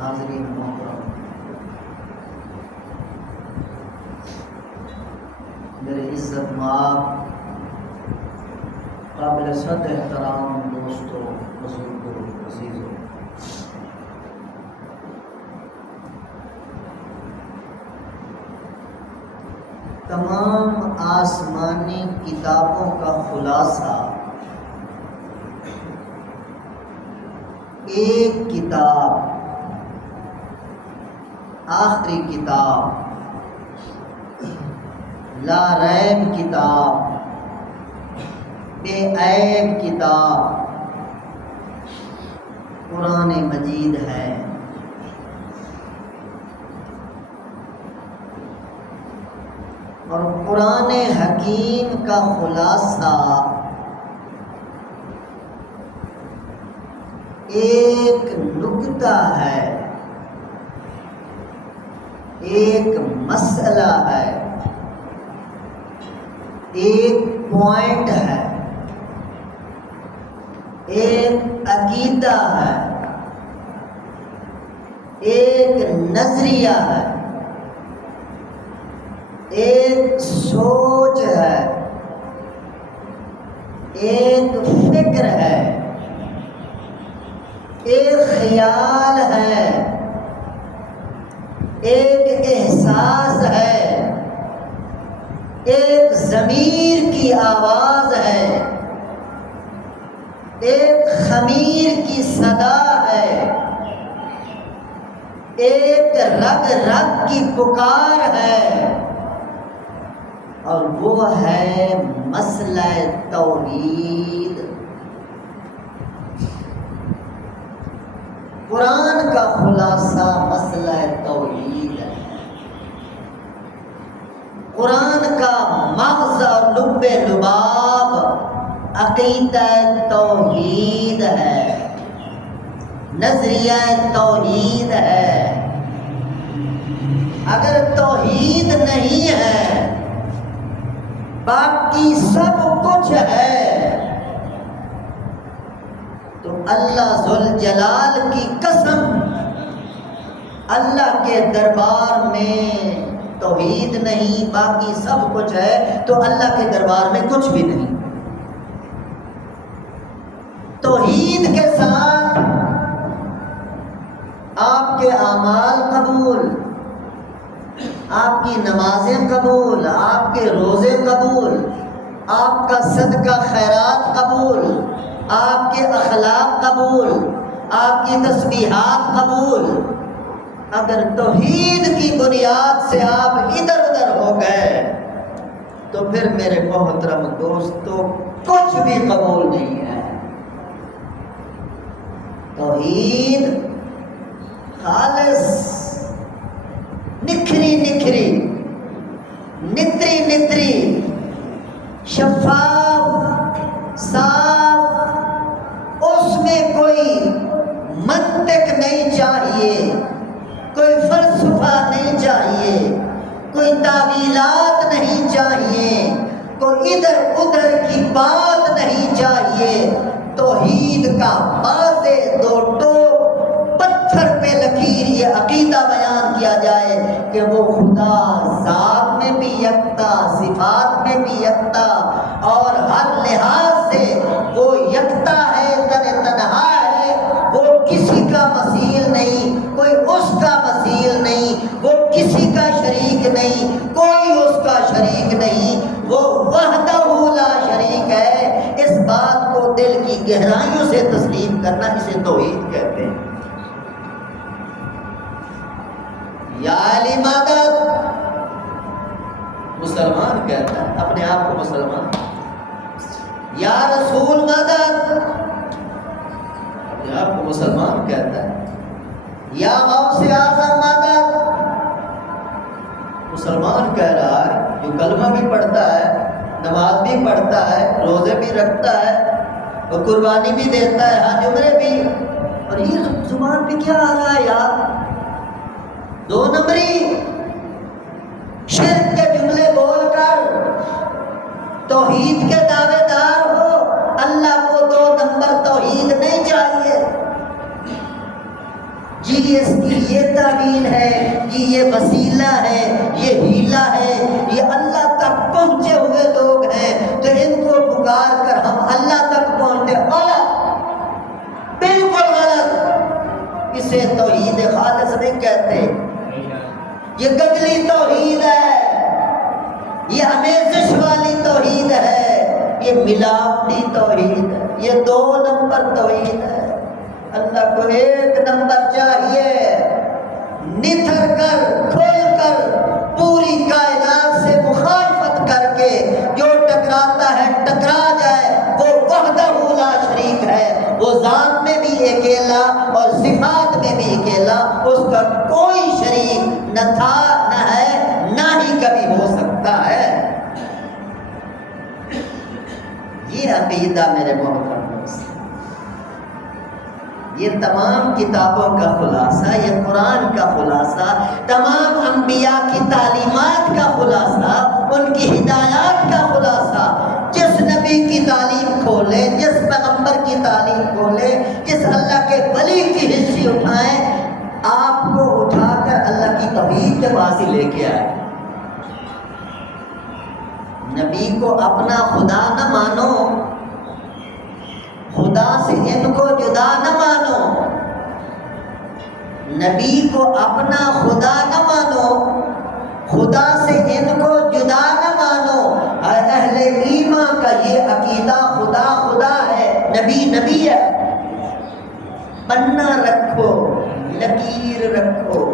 حاضرین محترم، میرے عزت مآب قابل صد احترام دوستو، بزرگوں، عزیزوں، تمام آسمانی کتابوں کا خلاصہ ایک کتاب، آخری کتاب، لا ریب کتاب، بے عیب کتاب قرآن مجید ہے۔ اور قرآن حکیم کا خلاصہ ایک نکتہ ہے، ایک مسئلہ ہے، ایک پوائنٹ ہے، ایک عقیدہ ہے، ایک نظریہ ہے، ایک سوچ ہے، ایک فکر ہے، ایک خیال ہے، ایک احساس ہے، ایک ضمیر کی آواز ہے، ایک خمیر کی صدا ہے، ایک رگ رگ کی پکار ہے، اور وہ ہے مسئلہ توحید۔ قرآن کا خلاصہ مسئلہ توحید ہے، قرآن کا مغز اور لب لباب عقیدہ توحید ہے، نظریہ توحید ہے۔ اگر توحید نہیں ہے، باقی سب کچھ ہے، تو اللہ ذوالجلال کی قسم، اللہ کے دربار میں توحید نہیں، باقی سب کچھ ہے، تو اللہ کے دربار میں کچھ بھی نہیں۔ توحید کے ساتھ آپ کے اعمال قبول، آپ کی نمازیں قبول، آپ کے روزے قبول، آپ کا صدقہ خیرات قبول، آپ کے اخلاق قبول، آپ کی تسبیحات قبول۔ اگر توحید کی بنیاد سے آپ ادھر ادھر ہو گئے تو پھر میرے محترم دوستو کچھ بھی قبول نہیں ہے۔ توحید خالص، نکھری نکھری، نتری نتری، شفاف، صاف، اس میں کوئی منطق نہیں چاہیے، کوئی فلسفہ نہیں چاہیے، کوئی تعویلات نہیں چاہیے، کوئی ادھر ادھر کی بات نہیں چاہیے۔ توحید کا واضح دو ٹوک پتھر پہ لکیر یہ عقیدہ بیان کیا جائے کہ وہ خدا ذات میں بھی یکتا، صفات میں بھی یکتا، اور ہر لحاظ سے وہ یکتا ہے، تنہا ہے، وہ کسی کا مثیل نہیں، کوئی اس کا مثیل نہیں، وہ کسی کا شریک نہیں، کوئی اس کا شریک نہیں، وہ وحدہ لا شریک ہے۔ اس بات کو دل کی گہرائیوں سے تسلیم کرنا، اسے توحید کہتے ہیں۔ یا علی مدد، مسلمان کہتا ہے اپنے آپ کو مسلمان۔ یا رسول مدد، اپنے آپ کو مسلمان کہتا ہے۔ یا غوث اعظم مدد، مسلمان کہہ رہا ہے، جو کلمہ بھی پڑھتا ہے، نماز بھی پڑھتا ہے، روزے بھی رکھتا ہے، اور قربانی بھی دیتا ہے، حج عمرے بھی۔ اور یہ زبان پہ کیا آ رہا ہے یار؟ دو نمبری شرک کے جملے بول کر توحید کے دعوے دار ہو۔ اللہ کو دو نمبر توحید نہیں چاہیے۔ جی اس کی یہ تعویل ہے، یہ وسیلہ ہے، یہ ہیلا ہے، یہ اللہ تک پہنچے ہوئے لوگ ہیں، تو ان کو پکار کر ہم اللہ تک پہنچتے، غلط، بالکل غلط۔ اسے توحید خالص نہیں کہتے، یہ گدلی توحید ہے، یہ آمیزش والی توحید ہے، یہ ملاوٹی توحید ہے، یہ دو نمبر توحید ہے۔ اللہ کو ایک نمبر چاہیے، نتھر کر، کھول کر، پوری کائنات سے مخالفت کر کے جو ٹکراتا ہے ٹکرا جائے، وہ وحدہ لا شریک ہے، وہ ذات میں بھی اکیلا اور صفات میں بھی اکیلا، اس کا کوئی شریک نہ تھا، نہ ہے، نہ ہی کبھی ہو سکتا ہے۔ یہ عقیدہ میرے محترم دوست، یہ تمام کتابوں کا خلاصہ، یہ قرآن کا خلاصہ، تمام انبیاء کی تعلیمات کا خلاصہ، ان کی ہدایات کا خلاصہ۔ جس نبی کی تعلیم کھولے، جس پیغمبر کی تعلیم کھولے، جس اللہ کے ولی کی ہسٹری اٹھائیں، آپ کو اٹھا کر اللہ کی توحید کے پاس ہی لے کے آئے۔ نبی کو اپنا خدا نہ مانو، خدا سے ان کو جدا نہ مانو، نبی کو اپنا خدا نہ مانو، خدا سے ان کو جدا نہ مانو، عقیدہ خدا خدا ہے، نبی نبی ہے، پنہ رکھو، لکیر رکھو،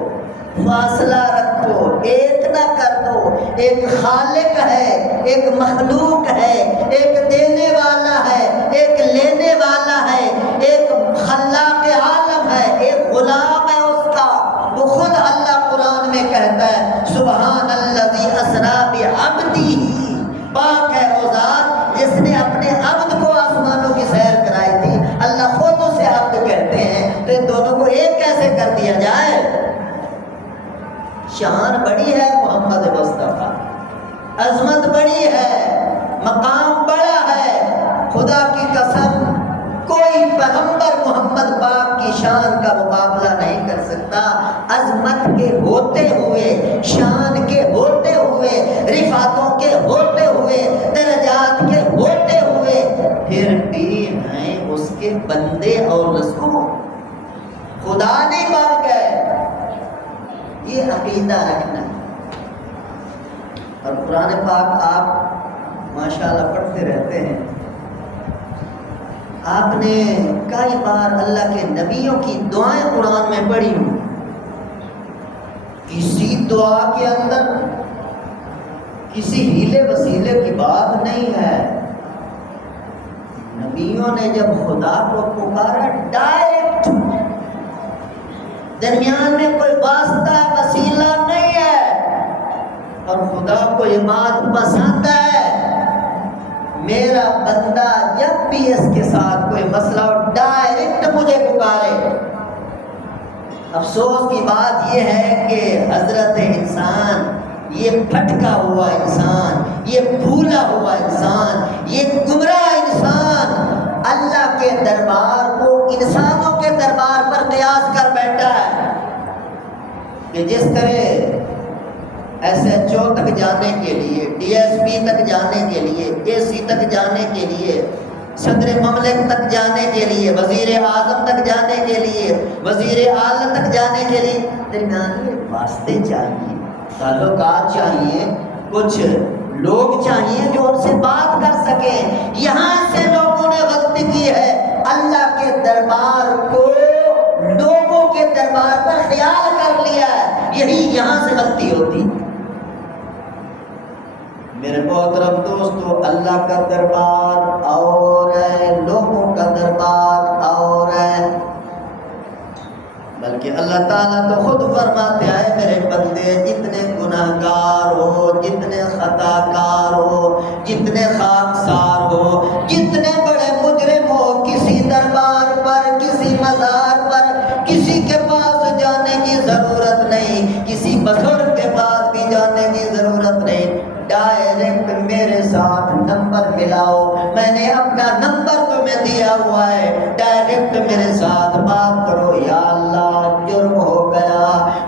فاصلہ رکھو، ایک نہ کر دو۔ ایک خالق ہے، ایک مخلوق ہے، ایک دینے والا ہے، ایک لینے والا ہے، ایک خلاق عالم ہے، ایک غلام ہے اس کا۔ وہ خود اللہ قرآن میں کہتا ہے سبحان الذی اسریٰ بعبدہ، پاک ہے وہ ذات جس نے اپنے عبد کو آسمانوں کی سیر کرائی تھی۔ اللہ خود اسے عبد کہتے ہیں، تو ان دونوں کو ایک کیسے کر دیا جائے؟ شان بڑی ہے محمد مصطفیٰ، عظمت بڑی ہے، مقام بڑا ہے۔ خدا کی قسم کوئی پیغمبر محمد پاک کی شان کا مقابلہ نہیں کر سکتا۔ عظمت کے ہوتے ہوئے، شان کے ہوتے ہوئے، رفعتوں کے ہوتے ہوئے، درجات کے ہوتے ہوئے، پھر بھی ہیں اس کے بندے اور رسول، خدا نہیں بن گئے۔ یہ عقیدہ رکھنا ہے۔ اور قرآن پاک آپ ماشاءاللہ پڑھتے رہتے ہیں، آپ نے کئی بار اللہ کے نبیوں کی دعائیں قرآن میں پڑھی ہوں۔ کسی دعا کے اندر کسی ہیلے وسیلے کی بات نہیں ہے۔ نبیوں نے جب خدا کو پکارا ڈائریکٹ، درمیان میں کوئی واسطہ وسیلہ نہیں ہے، اور خدا کو یہ بات پسند ہے میرا بندہ جب بھی اس کے ساتھ کوئی مسئلہ ہو ڈائریکٹ مجھے پکارے۔ افسوس کی بات یہ ہے کہ حضرت انسان، یہ بھٹکا ہوا انسان، یہ بھولا ہوا انسان، یہ گمراہ انسان اللہ کے دربار کو انسانوں کے دربار پر قیاس کر بیٹھا ہے کہ جس طرح ایس ایچ او تک جانے کے لیے، ڈی ایس پی تک جانے کے لیے، اے سی تک جانے کے لیے، صدر مملک تک جانے کے لیے، وزیر اعظم تک جانے کے لیے، وزیر اعلیٰ تک جانے کے لیے درمیانی واسطے چاہیے، تعلقات چاہیے، کچھ لوگ چاہیے جو ان سے بات کر سکیں۔ یہاں سے لوگوں نے غلطی کی ہے، اللہ کے دربار کو لوگوں کے دربار پر خیال کر لیا ہے، یہی یہاں سے غلطی ہوتی۔ میرے محترم دوستو، اللہ کا دربار اور ہے، لوگوں کا دربار اور ہے۔ بلکہ اللہ تعالیٰ تو خود فرماتے ہیں میرے بندے جتنے گناہ گار ہو، جتنے خطا کار ہو، جتنے خاکسار ہو، جتنے بڑے مجرم ہو، کسی دربار پر، کسی مزار پر کسی کے پاس جانے کی ضرورت نہیں، کسی بزرگ کے پاس بھی جانے کی ضرورت نہیں، ڈائریکٹ میرے ساتھ نمبر ملاؤ، میں نے اپنا نمبر تمہیں دیا ہوا ہے، ڈائریکٹ میرے ساتھ بات کرو۔ یا اللہ جرم ہو گیا،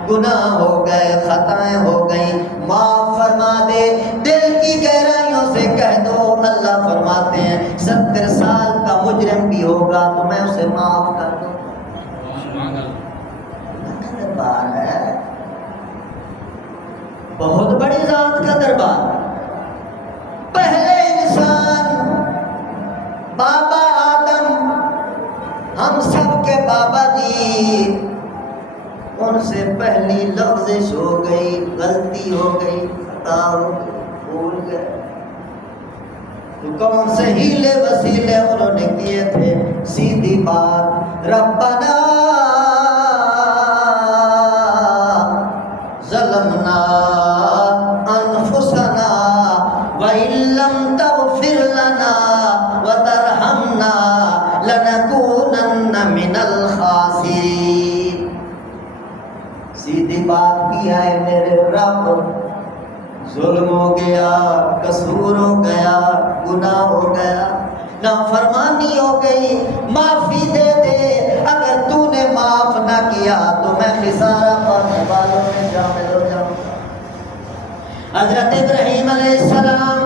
گناہ ہو گئے، خطائیں ہو گئیں، معاف فرما دے، دل کی گہرائیوں سے کہہ دو۔ اللہ فرماتے ہیں 70 سال کا مجرم بھی ہوگا تو میں اسے معاف کر دوں۔ دربار ہے، بہت بڑی ذات کا دربار۔ پہلے انسان بابا آدم، ہم سب کے بابا جی، ان سے پہلی لفظش ہو گئی، غلطی ہو گئی، خطا ہو گئی، بھول گئے، تو کون سے ہیلے وسیلے انہوں نے کیے تھے؟ سیدھی بات، ربنا ظلمنا انفسنا وَإِن لَّمْ تَغْفِرْ لَنَا وَتَرْحَمْنَا لَنَكُونَنَّ مِنَ الْخَاسِرِينَ۔ سیدھی بات کی ہے میرے رب، ظلم ہو گیا، قصور ہو گیا، گناہ ہو گیا، نافرمانی ہو گئی، معافی دے دے، اگر تو نے معاف نہ کیا تو میں خسارہ پانے والوں میں شامل ہو جاؤں گا۔ حضرت ابراہیم علیہ السلام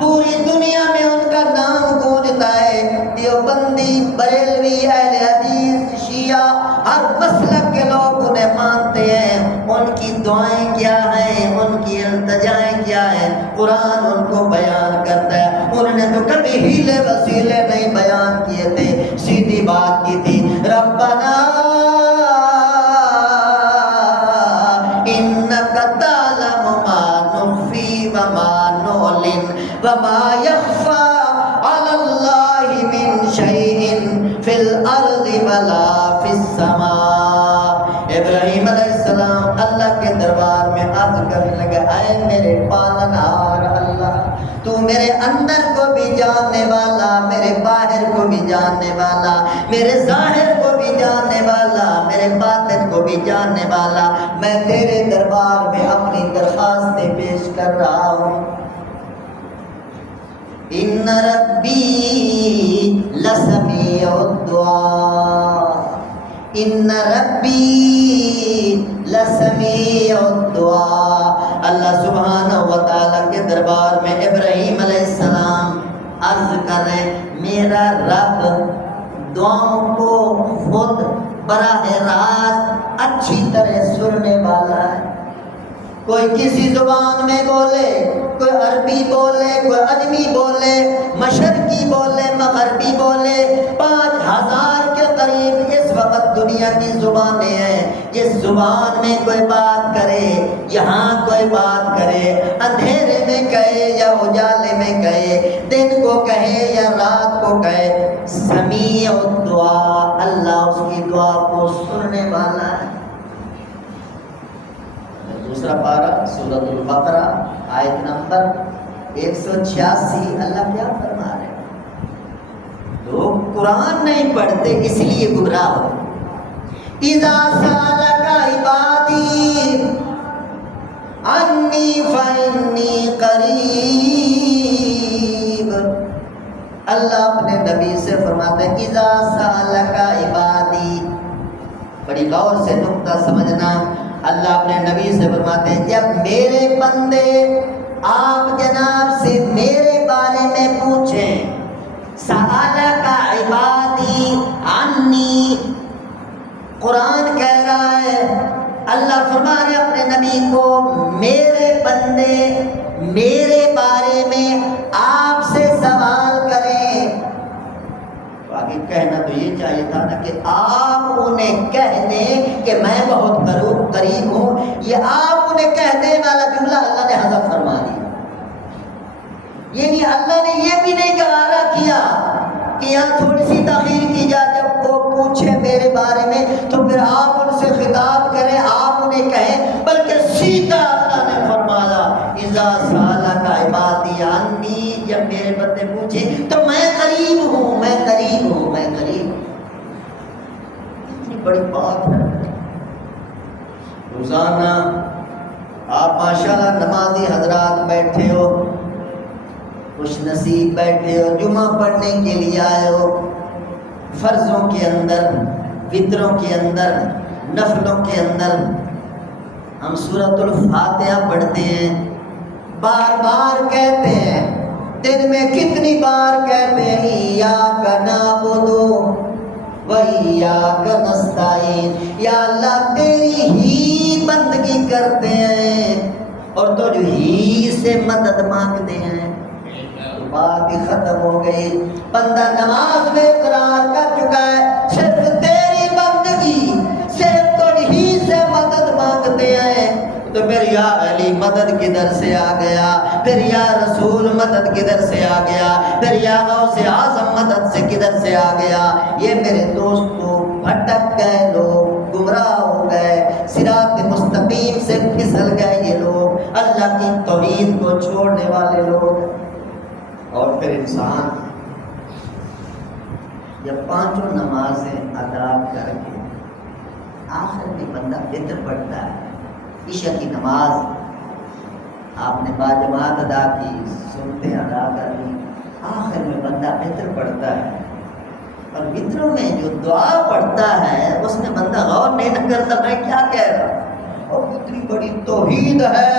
پوری دنیا میں ان کا نام گونجتا ہے، دیوبندی، بریلوی، اہل حدیث، شیعہ، ہر مسلک کے لوگ انہیں مانتے ہیں۔ ان کی دعائیں کیا ہیں، ان کی التجائیں کیا ہیں، قرآن ان کو بیان کرتا ہے۔ انہوں نے تو کبھی ہیلے نعلن وما يخفى على الله من شيء في الارض ولا في السماء. ابراہیم علیہ السلام اللہ کے دربار میں عرض کرنے لگا، اے میرے پالنہار اللہ، تو میرے اندر کو بھی جاننے والا، میرے باہر کو بھی جاننے والا، میرے ظاہر کو بھی جاننے والا، میرے باطن کو بھی جاننے والا، میں تیرے دربار میں اپنی درخواستیں پیش کر رہا ہوں. ان ربی لسمیع الدعاء، ان ربی لسمیع الدعاء. اللہ سبحانہ و تعالیٰ کے دربار میں ابراہیم علیہ السلام عرض کر رہے، میرا رب دعاؤں کو خود براہ راست اچھی طرح سننے والا ہے. کوئی کسی زبان میں بولے، کوئی عربی بولے، کوئی عجمی بولے، مشرقی بولے، مغربی بولے، 5000 کے قریب اس وقت دنیا کی زبانیں ہیں. جس زبان میں کوئی بات کرے، یہاں کوئی بات کرے، اندھیرے میں کہے یا اجالے میں کہے، دن کو کہے یا رات کو کہے، سمیع الدعاء، اللہ اس کی دعا کو سننے والا ہے. دوسرا پارہ سورۃ البقرہ آیت نمبر 186. اللہ کیا فرما رہے ہیں؟ لوگ قرآن نہیں پڑھتے اس لیے گمراہ ہو. اذا سالک عبادی انی فانی قریب. اللہ اپنے نبی سے فرماتے ہیں اذا سالک عبادی. بڑی غور سے نقطہ سمجھنا. اللہ اپنے نبی سے فرماتے ہیں جب میرے بندے آپ جناب سے میرے بارے میں پوچھیں، سألک عبادی عنی، قرآن کہہ رہا ہے، اللہ فرما رہے اپنے نبی کو، میرے بندے میرے بارے میں آپ سے سوال کریں. آگے کہنا تو یہ چاہیے تھا نا کہ آپ انہیں کہہ دیں کہ میں بہت قریب ہوں. یہ آپ انہیں کہہ دیں والا جملہ اللہ نے حذف فرما دیا. یعنی اللہ نے یہ بھی نہیں گوارا کیا کہ یہاں تھوڑی سی تاخیر کی جائے، جب وہ پوچھے میرے بارے میں تو پھر آپ ان سے خطاب کریں، آپ انہیں کہیں، بلکہ سیدھا اللہ نے فرمایا اذا سالک عبادی عنی، جب میرے بندے پوچھے تو میں قریب ہوں، میں قریب ہوں، میں قریب ہوں. اتنی بڑی بات ہے. روزانہ آپ ماشاءاللہ نمازی حضرات بیٹھے ہو، خوش نصیب بیٹھے ہو، جمعہ پڑھنے کے لیے آئے ہو، فرضوں کے اندر، وتروں کے اندر، نفلوں کے اندر ہم سورۃ الفاتحہ پڑھتے ہیں، بار بار کہتے ہیں، دن میں کتنی بار کہتے ہیں ایاک نعبد و ایاک نستعین، یا اللہ تیری ہی بندگی کرتے ہیں اور تو جو ہی سے مدد مانگتے ہیں. بات ہی ختم ہو گئی. بندہ نماز میں اقرار کر چکا ہے صرف تیری بندگی، صرف تجھی سے مدد مانگتے ہیں. تو پھر یا علی مدد کدھر سے آ گیا، پھر یا رسول مدد کدھر سے آ گیا، پھر یا غوث اعظم مدد سے کدھر سے آ گیا. یہ میرے دوستوں بھٹک گئے لوگ، گمراہ ہو گئے، صراط مستقیم سے پھسل گئے یہ لوگ، اللہ کی توحید کو چھوڑنے والے لوگ. اور پھر انسان جب پانچوں نمازیں ادا کر کے آخر میں بندہ وتر پڑھتا ہے، عشاء کی نماز آپ نے باجماعت ادا کی، سنتیں ادا کر لی، آخر میں بندہ وتر پڑھتا ہے. اور وتروں میں جو دعا پڑھتا ہے اس میں بندہ غور نہیں کرتا میں کیا کہہ رہا، اور اتنی بڑی توحید ہے،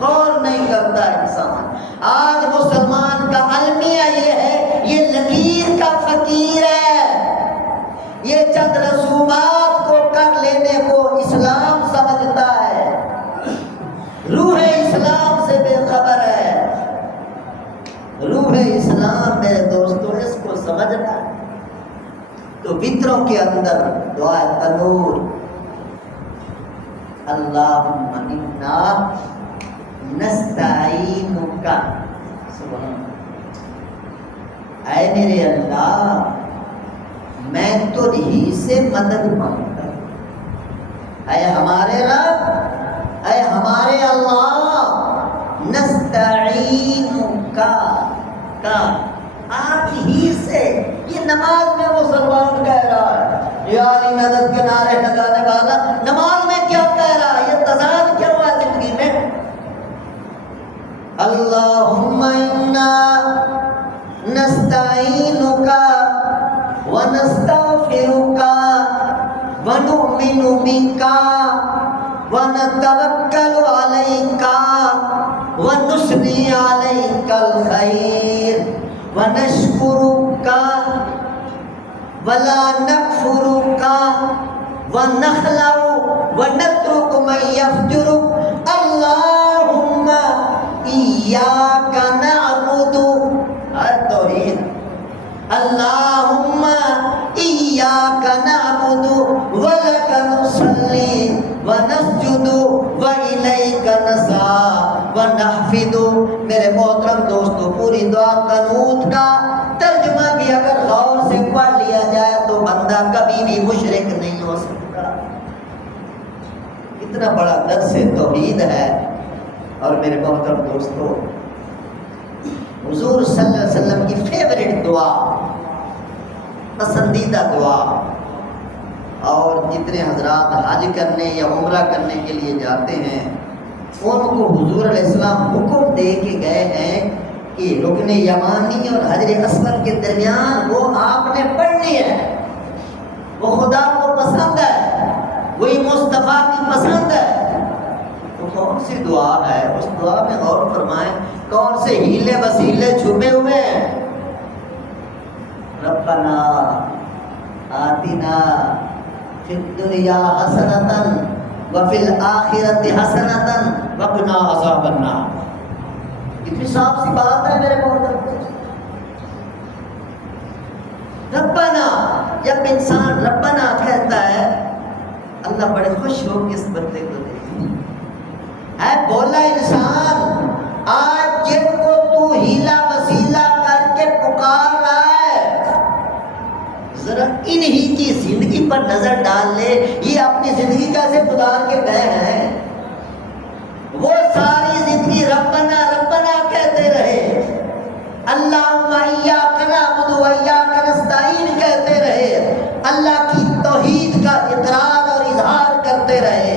غور نہیں کرتا انسان. آج مسلمان کا المیہ یہ ہے، یہ لکیر کا فقیر ہے، یہ چند رسومات کو کر لینے کو اسلام سمجھتا ہے، روح اسلام سے بے خبر ہے. روح اسلام میرے دوستوں اس کو سمجھنا ہے. تو وتروں کے اندر دعا تنور، اللہم انا نستعینک، سبحان اے میرے اللہ میں تجھ ہی سے مدد مانگتا ہوں، اے ہمارے رب، اے ہمارے اللہ، نستعینک کا آپ ہی سے۔ یہ نماز میں مسلمان کہہ رہا ہے، یا علی مدد کے نعرے لگانے والا نماز میں کیا کہہ رہا ہے؟ یہ تضاد کیا ہوا زندگی میں؟ اللہم انا نستعینک ونستغفرک ونؤمن بک ونتوکل علیک ونثنی علیک الخیر ونشکرک ولا نکفرک ونخلع ونترک من یفجرک اللہم ایاک نعبد، توحید، اللہم ایاک نعبد ولک نصلی ونسجد والیک نسعی ونحفظ۔ میرے محترم دوستو، پوری دعا قنوت کا ترجمہ بھی اگر غور سے پڑھ لیا جائے تو بندہ کبھی بھی مشرک نہیں ہو سکتا۔ اتنا بڑا درس توحید ہے۔ اور میرے محترم دوستو، حضور صلی اللہ علیہ وسلم کی فیوریٹ دعا، پسندیدہ دعا، اور جتنے حضرات حج کرنے یا عمرہ کرنے کے لیے جاتے ہیں ان کو حضور علیہ السلام حکم دے کے گئے ہیں کہ رکن یمانی اور حجر اسود کے درمیان وہ آپ نے پڑھنی ہے، وہ خدا کو پسند ہے، وہی مصطفیٰ کی پسند ہے۔ وہ کون سی دعا ہے؟ اس دعا میں غور فرمائیں، کون سے ہیلے وسیلے چھپے ہوئے ہیں؟ ربنا آتنا فی الدنیا حسنۃ وفی الآخرۃ حسنۃ وقنا عذاب النار۔ کتنی صاف سی بات ہے میرے محترم۔ ربنا، جب انسان ربنا کہتا ہے اللہ بڑے خوش ہو کے اس بندے کو دیکھے۔ اے بولا انسان، آج جن کو تو ہیلا وسیلہ کر کے پکار رہا ہے، ذرا انہی کی زندگی پر نظر ڈال لے، یہ اپنی زندگی کیسے گزار کے گئے ہیں؟ وہ ساری زندگی ربنا ربنا کہتے رہے، اللہم ایاک نعبد و ایاک نستعین کہتے رہے، اللہ کی توحید کا اقرار اور اظہار کرتے رہے،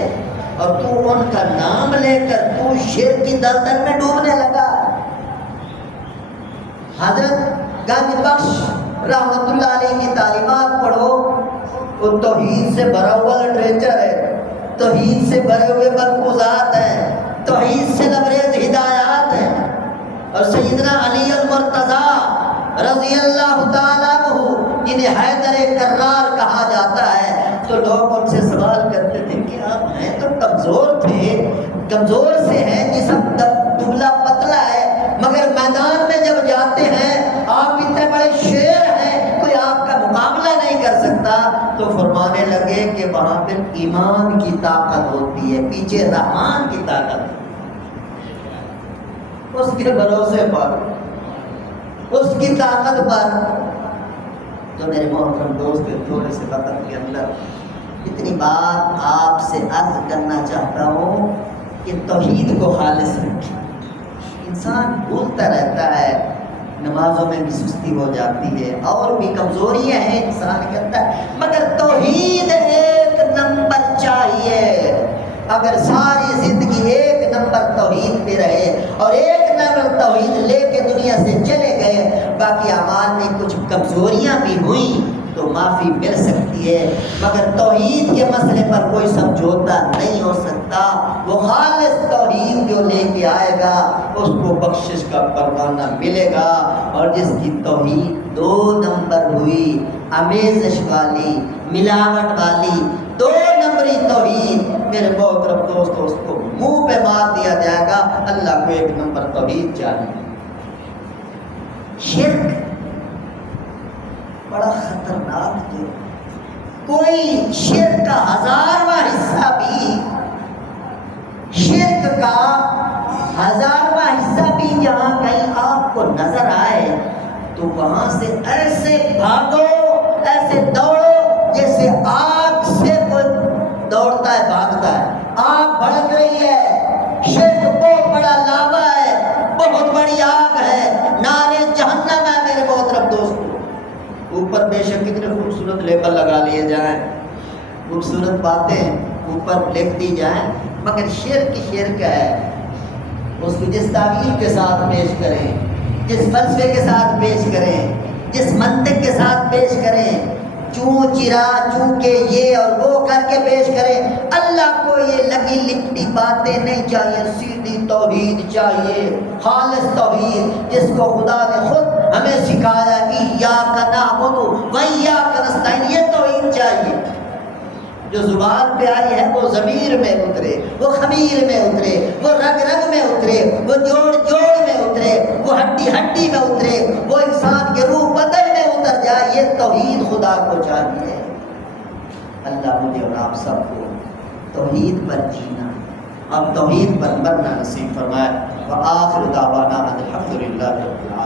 اور تو ان کا نام لے کر تو شرک کی دلدل میں ڈوبنے لگا۔ حضرت گنج بخش رحمت اللہ علیہ کی تعلیمات پڑھو، وہ توحید سے بھرا ہوا لٹریچر ہے، توحید سے بھرے ہوئے ملفوظات ہیں، توحید سے لبریز ہدایات ہیں۔ اور سیدنا علی المرتضیٰ رضی اللہ تعالیٰ عنہ جنہیں حیدر کرار کہا جاتا ہے، تو لوگ ان سے سوال کرتے تھے کہ آپ ہیں تو کمزور تھے، کمزور سے ہیں، جسم دبلا پتلا ہے، مگر میدان میں جب جاتے ہیں آپ اتنے بڑے شیر ہیں، کوئی آپ کا مقابلہ نہیں کر سکتا۔ تو فرمانے لگے کہ وہاں پہ ایمان کی طاقت ہوتی ہے، پیچھے رحمان کی طاقت، اس کے بھروسے پر، اس کی طاقت پر۔ تو میرے محترم دوست، تھوڑے سے وقت کے اندر اتنی بات آپ سے عرض کرنا چاہتا ہوں کہ توحید کو خالص رکھیں۔ انسان بھولتا رہتا ہے، نمازوں میں بھی سستی ہو جاتی ہے، اور بھی کمزوریاں ہیں انسان کے اندر، مگر توحید ایک نمبر چاہیے۔ اگر ساری زندگی ایک نمبر توحید پہ رہے اور ایک نمبر توحید لے کے دنیا سے چلے گئے، باقی اعمال میں کچھ کمزوریاں بھی ہوئیں تو معافی مل سکتی ہے، مگر توحید کے مسئلے پر کوئی سمجھوتا نہیں ہو سکتا۔ وہ خالص توحید جو لے کے آئے گا اس کو بخشش کا پروانہ ملے گا، اور جس کی توحید 2 نمبر ہوئی، امیزش والی، ملاوٹ والی 2 نمبری توحید، میرے محترم دوستو، اس کو منہ پہ مار دیا جائے گا۔ اللہ کو 1 نمبر توحید چاہیے۔ شرک بڑا خطرناک ہے، کوئی شرک کا 1000واں حصہ بھی شرک کا 1000واں حصہ بھی جہاں کہیں آپ کو نظر آئے تو وہاں سے ایسے بھاگو، ایسے دوڑو جیسے آگ سے کوئی دوڑتا ہے، بھاگتا ہے۔ آگ بھڑک رہی ہے، شرک بہت بڑا لاوا ہے، بہت بڑی آگ ہے، نارے جہنم ہے میرے محترم دوستو۔ اوپر بے شک کتنے خوبصورت لیبل لگا لیے جائیں، خوبصورت باتیں اوپر لکھ دی جائیں، مگر شرک ہے۔ اس کو جس تعویل کے ساتھ پیش کریں، جس فلسفے کے ساتھ پیش کریں، جس منطق کے ساتھ پیش کریں، چوں چرا چوں کہ یہ اور وہ کر کے پیش کریں، اللہ کو یہ لگی لپٹی باتیں نہیں چاہیے، سیدھی توحید چاہیے، خالص توحید جس کو خدا نے خود ہمیں سکھایا، ایاک نعبد و ایاک نستعین، یہ توحید چاہیے جو زبان پہ آئی ہے، وہ ضمیر میں اترے، وہ خمیر میں اترے، وہ رگ رگ میں اترے، وہ جوڑ جوڑ میں اترے، وہ ہڈی ہڈی میں اترے، وہ انسان کے روح بدن میں اتر جائے، یہ توحید خدا کو چاہیے۔ اللہ مجھے اور آپ سب کو توحید پر جینا، اب توحید پر مرنا نصیب فرمائے۔ وآخر دعوانا الحمدللہ رب العالمین۔